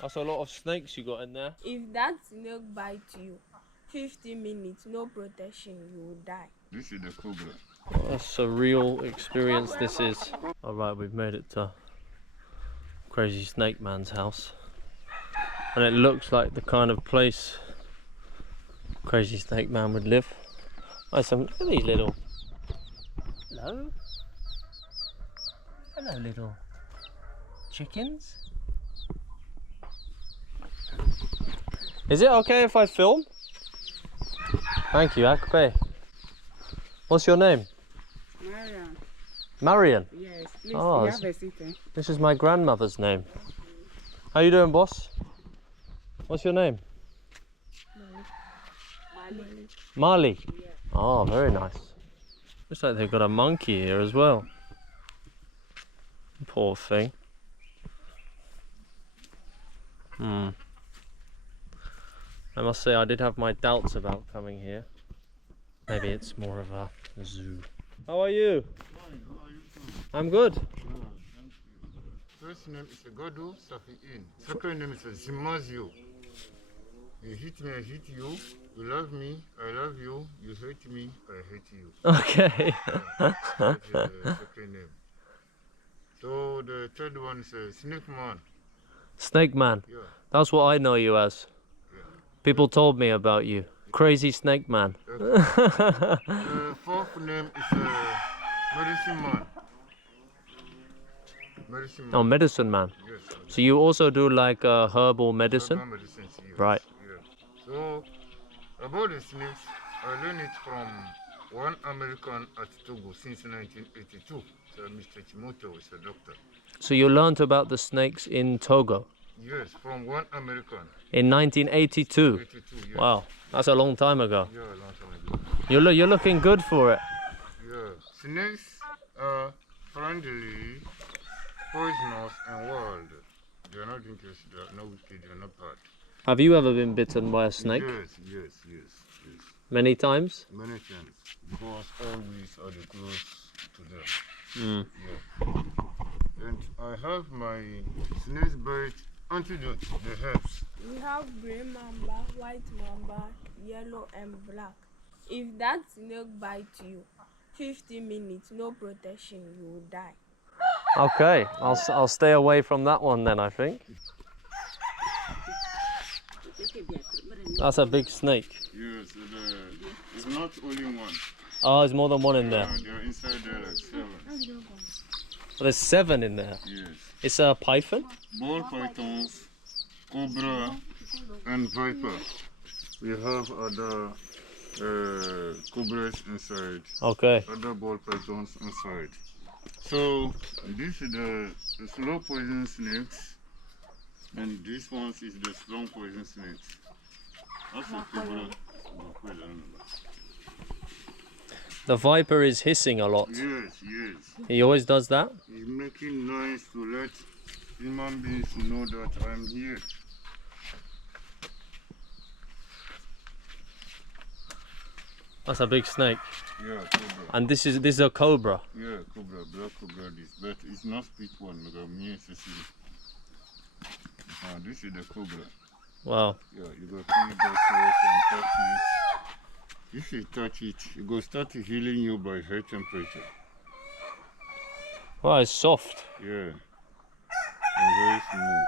That's a lot of snakes you got in there. If that snake bites you, 50 minutes, no protection, you will die. This is the cobra. That's a real experience this is. Alright, we've made it to Crazy Snake Man's house. And it looks like the kind of place Crazy Snake Man would live. Oh, look at these little... Hello? Hello, little chickens. Is it okay if I film? Thank you, Akpe. What's your name? Marian. Marian? Yes, please, Oh, you have a seat. this is my grandmother's name. How you doing, boss? What's your name? Mali. Mali. Yeah. Oh, very nice. Looks like they've got a monkey here as well. Poor thing. I must say I did have my doubts about coming here. Maybe it's more of a zoo. How are you? Fine, how are you doing? I'm good. Thank you. First name is Gado Safie. Second name is Zimmaziwo. You hit me, I hit you. You love me, I love you. You hate me, I hate you. Okay. That is the second name. So the third one is Snake Man. Snake Man. Yeah. That's what I know you as. Yeah. People told me about you. Crazy Snake Man. Okay. The fourth name is Medicine Man. Medicine Man. Oh, Medicine Man. Yes. So you also do like herbal medicine? Herbal medicines, yes. Right. Yeah. So about the snakes, I learned it from one American at Togo since 1982. So Mr. Chimoto is a doctor. So you learnt about the snakes in Togo Yes, from one American. in 1982? 82, yes. Wow, that's a long time ago. Yeah, a long time ago. You're looking good for it. Yeah. Snakes are friendly, poisonous, and wild. They are not dangerous, they are not wicked, they are not bad. Have you ever been bitten by a snake? Yes. Many times? Many times. Because always are they close to them. Mm. Yeah. And I have my snake bite antidote, the herbs. We have green mamba, white mamba, yellow and black. If that snake bites you, 50 minutes, no protection, you will die. Okay, I'll stay away from that one then, I think. That's a big snake. Yes, it's not only one. Oh, there's more than one in there. They're inside there like 7. Well, there's 7 in there. Yes. It's a python? Ball pythons, cobra, and viper. We have other cobras inside, Okay. other ball pythons inside. So this is the slow poison snakes, and this one is the strong poison snakes. That's a cobra. The viper is hissing a lot. Yes. He always does that? He's making noise to let human beings know that I'm here. That's a big snake. Yeah, cobra. And this is a cobra. Yeah, cobra, black cobra this, but it's not split one, because me is this is the cobra. Wow. Yeah, you go feel that close and touch it. If you touch it, it will start healing you by high temperature. Wow, it's soft. Yeah, and very smooth.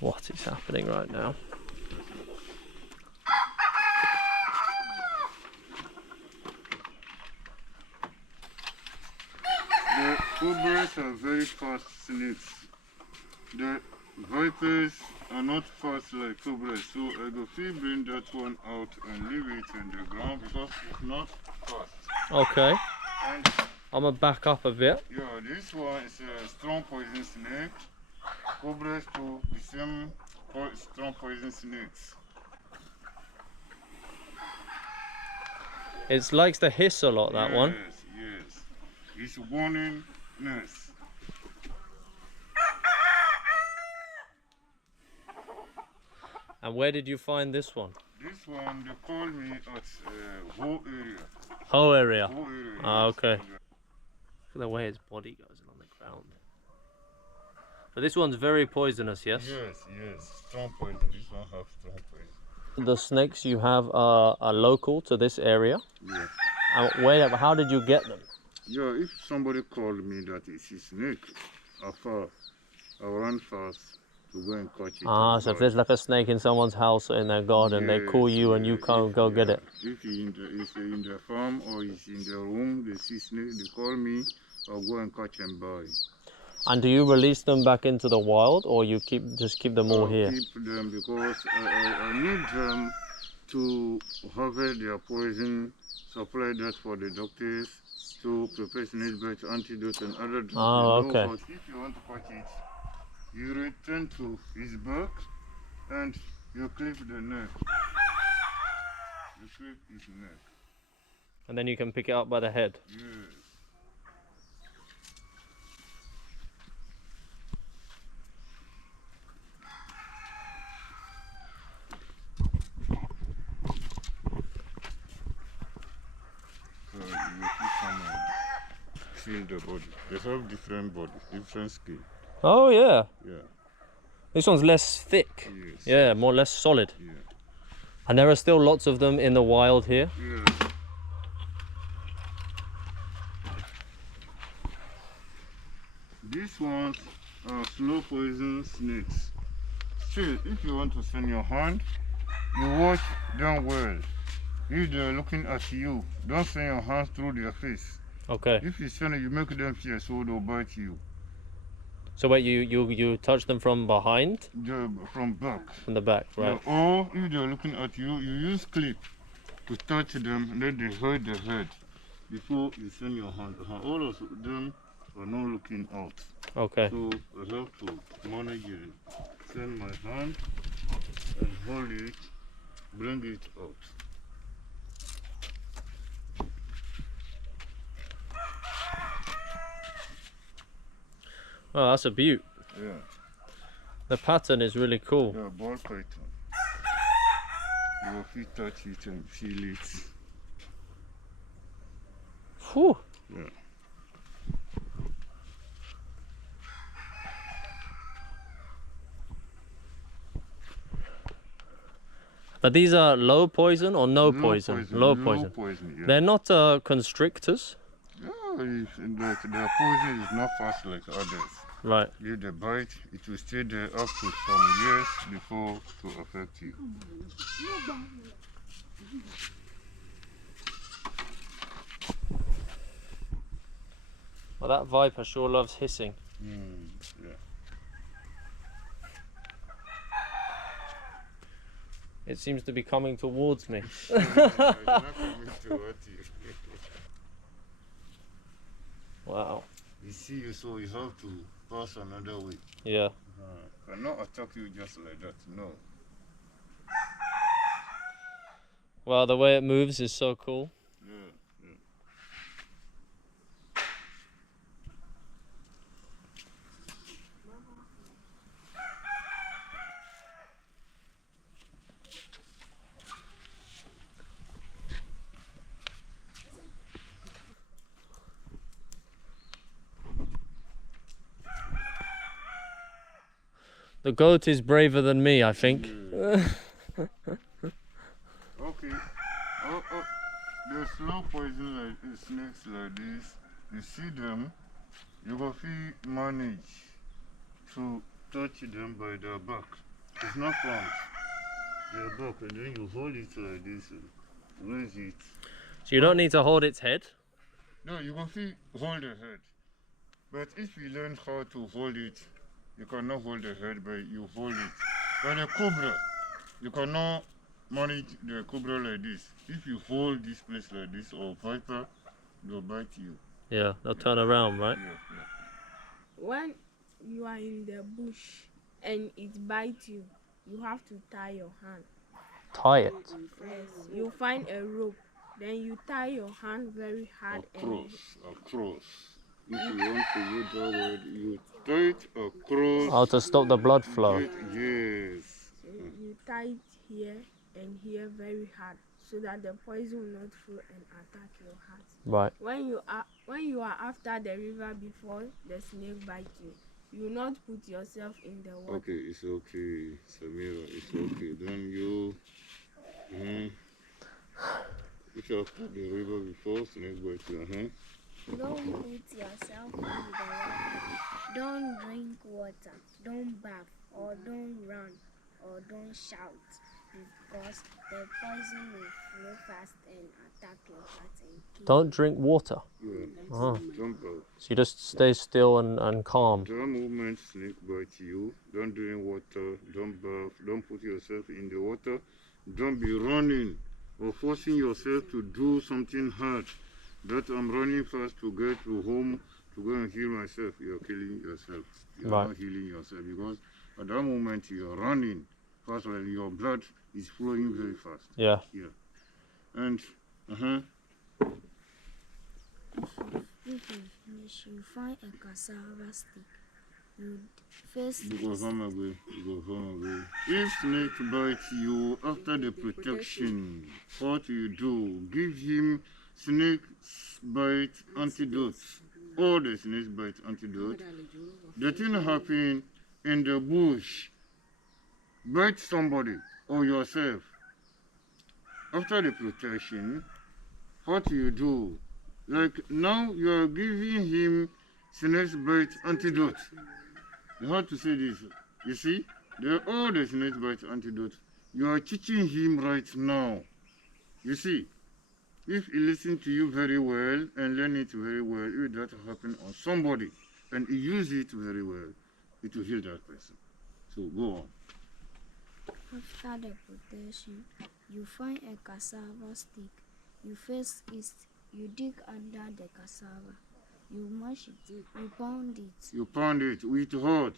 What is happening right now? The cobras are very fast snakes. The vipers are not fast like cobras, so I go feel bring that one out and leave it on the ground because it's not fast. Okay. And I'm gonna back up a bit. yeah, this one is a strong poison snake. Cobras too, the same strong poison snakes. It likes to hiss a lot, that one. Yes. It's warning nurse. And where did you find this one? This one, they call me at whole area. Whole area. Whole area. Ah, yes. okay. Look at the way its body goes on the ground. But this one's very poisonous, yes? Yes, yes. Strong poison. This one have strong poison. The snakes you have are local to this area. Yeah. And how did you get them? Yeah, if somebody called me that it's a snake, I run fast to go and catch it. Ah, so if there's like a snake in someone's house or in their garden, they call you and you come go get it. If it's in the farm or it's in the room, they see snake, they call me, I'll go and catch and buy. And do you release them back into the wild, or you just keep them all here? Keep them because I need them to harvest their poison, supply that for the doctors, to prepare snake bites, antidote and other drugs. Oh, okay. But if you want to catch it, you return to his back and you clip the neck. You clip his neck. And then you can pick it up by the head. Yes. So you feel the body. They have different body, different skin. Oh, yeah. Yeah. This one's less thick. Yes. Yeah, more less solid. Yeah. And there are still lots of them in the wild here. Yeah. These ones are slow poison snakes. Still, if you want to send your hand, you watch them well. If they're looking at you, don't send your hands through their face. Okay. If you send it, you make them fear, so they'll bite you. So wait, you touch them from behind? From back. From the back, right. Yeah, or if they're looking at you, you use clip to touch them, and then they hurt the head before you send your hand. All of them are not looking out. Okay. So I have to manage it. Send my hand and hold it, bring it out. Oh, that's a beaut. Yeah. The pattern is really cool. Yeah, ball python. Your feet touch it and feel it. Whew. Yeah. But these are low poison or no poison? Poison. Low Low poison. poison, yeah. They're not constrictors. Yeah, their poison is not fast like others. Right. If they bite, it will stay there up to some years before to affect you. Well, that viper sure loves hissing. Yeah. It seems to be coming towards me. It's not coming toward you. Wow. You see you, so you have to pass another way. Yeah. Cannot attack you just like that, no. Well, the way it moves is so cool. Yeah. The goat is braver than me, I think. Okay. The slow poison like snakes like this, you see them, you go feel manage to touch them by their back. It's not front. Their back, and then you hold it like this, raise it. So you don't need to hold its head? No, you go feel hold the head. But if you learn how to hold it, you cannot hold the head, but you hold it. But the cobra, you cannot manage the cobra like this. If you hold this place like this, or viper, they'll bite you. Yeah, they'll turn around, right? Yeah. When you are in the bush and it bites you, you have to tie your hand. Tie it. Yes, you find a rope, then you tie your hand very hard Across. If you want to use that word, you tie it across. Oh, to stop the blood flow. Yes. you tie it here and here very hard so that the poison will not flow and attack your heart. Right. When you are after the river before the snake bites you, You not put yourself in the water. Okay, it's okay, Samira, it's okay. Then you which after the river before snake bite you, Don't put yourself in the water. Don't drink water. Don't bath or don't run or don't shout because the poison will flow fast and attack your heart and kill Don't you. drink water. Yeah. Oh. Don't bath. So you just stay still and calm. Don't movement snake bite you. Don't drink water. Don't bath. Don't put yourself in the water. Don't be running or forcing yourself to do something hard. That I'm running fast to get to home to go and heal myself. You're killing yourself. You're Right. not healing yourself because at that moment you're running fast while your blood is flowing very fast. Yeah. Yeah. And If you finish, you find a cassava stick. You first you go home away. You go home away. If snake bites you after the protection, what you do? Give him snake bite antidote. All the snake bite antidote. The thing happen in the bush. Bite somebody or yourself. After the protection, what you do? Like now you are giving him snake bite antidote. You have to say this. You see, all the snake bite antidote. You are teaching him right now. You see, if he listen to you very well and learn it very well, if that happen on somebody and he use it very well, it will heal that person. So go on. After the protection, you find a cassava stick. You first you dig under the cassava. You mash it. You pound it. You pound it with hot.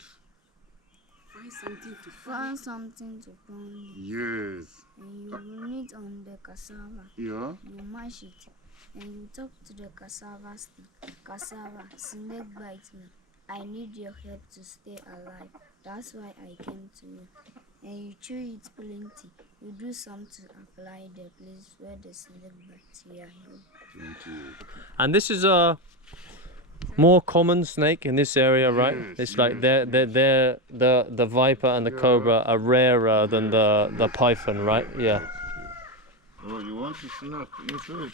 Find something to pound it. Yes. And you run it on the cassava. Yeah. You mash it. And you talk to the cassava stick. Cassava, snake bite me. I need your help to stay alive. That's why I came to you. And you chew it plenty. You do some to apply the place where the snake bites you are healed. Thank you. And this is a more common snake in this area, right? Yes, It's like yes, the viper and the cobra are rarer than the python, right? Yeah. Oh, you want to snap into it?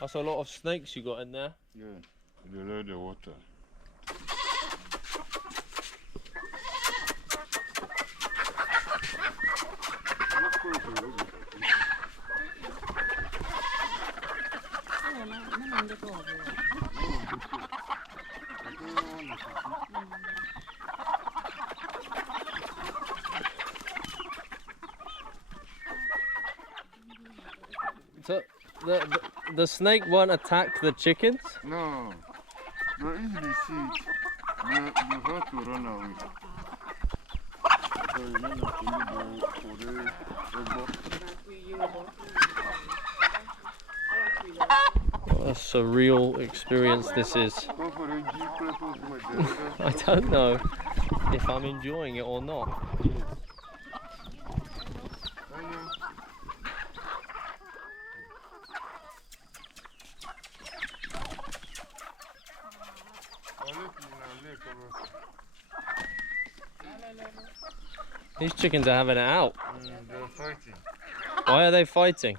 That's a lot of snakes you got in there. Yeah. You let the water. So the snake won't attack the chickens? No. But if they see it, you have to run away. So you know What a surreal experience this is. I don't know if I'm enjoying it or not. These chickens are having it out. They're fighting. Why are they fighting?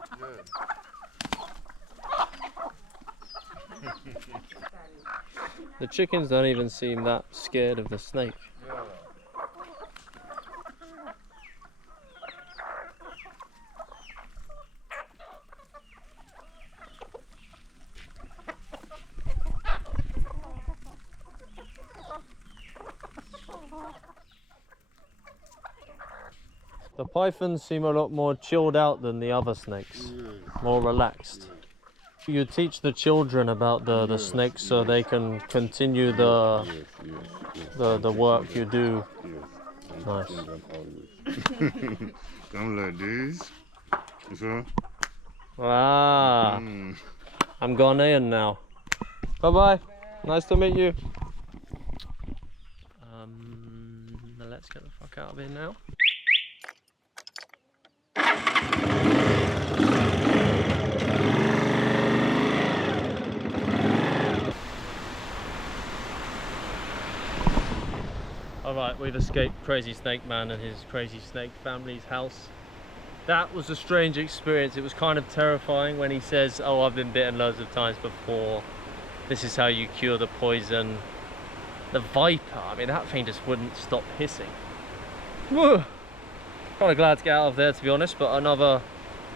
The chickens don't even seem that scared of the snake. The pythons seem a lot more chilled out than the other snakes, more relaxed. You teach the children about the snakes so they can continue the work you do. Nice. Come like this. So. Ah, I'm Ghanaian now. Bye bye. Nice to meet you. Let's get the fuck out of here now. Alright, we've escaped Crazy Snake Man and his crazy snake family's house. That was a strange experience. It was kind of terrifying when he says, oh, I've been bitten loads of times before. This is how you cure the poison. The viper, I mean, that thing just wouldn't stop hissing. Whoa. Kind of glad to get out of there, to be honest, but another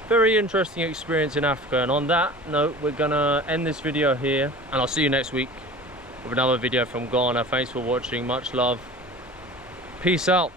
very interesting experience in Africa. And on that note, we're gonna end this video here, and I'll see you next week with another video from Ghana. Thanks for watching, much love, peace out.